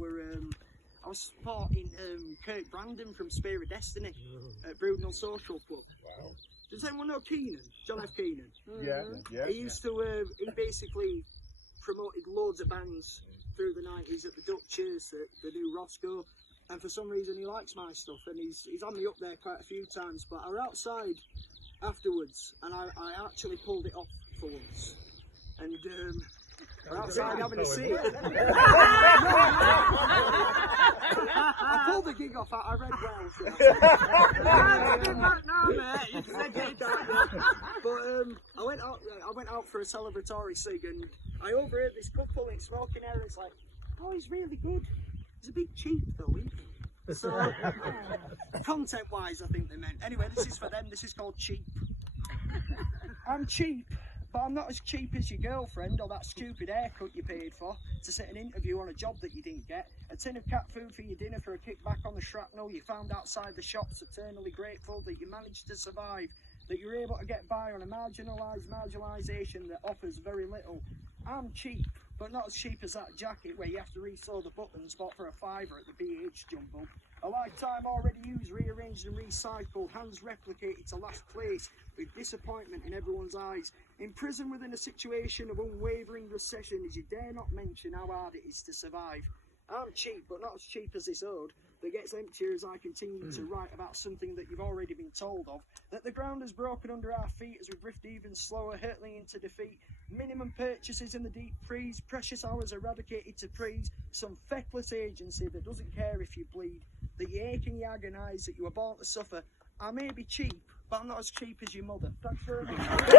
were I was supporting Kurt Brandon from Spear of Destiny at Baildon Social Club. Wow. Does anyone know Keenan? John F. Keenan? Yeah. He used to, he basically promoted loads of bands through the 90s at the Duchess, at the new Roscoe, and for some reason he likes my stuff, and he's had me up there quite a few times, but I was outside afterwards, and I actually pulled it off for once, and we're outside having a seat. I pulled the gig off, I read well. But I went out for a celebratory cig, and I overheard this couple in smoking area. It's like, oh, he's really good. He's a bit cheap though, isn't he? So, content-wise, I think they meant. Anyway, this is for them. This is called Cheap. I'm cheap, but I'm not as cheap as your girlfriend or that stupid haircut you paid for to sit an interview on a job that you didn't get, a tin of cat food for your dinner for a kickback on the shrapnel you found outside the shops, eternally grateful that you managed to survive, that you're able to get by on a marginalisation that offers very little. I'm cheap, but not as cheap as that jacket where you have to re-sew the buttons bought for a £5 at the BH Jumbo. A lifetime already used, rearranged and recycled, hands replicated to last place, with disappointment in everyone's eyes. Imprisoned within a situation of unwavering recession as you dare not mention how hard it is to survive. I'm cheap, but not as cheap as this ode that gets emptier as I continue to write about something that you've already been told of. That the ground has broken under our feet as we drift even slower, hurtling into defeat. Minimum purchases in the deep freeze, precious hours eradicated to praise. Some feckless agency that doesn't care if you bleed. That you ache and you agonise, that you were born to suffer. I may be cheap, but I'm not as cheap as your mother. Thanks very much.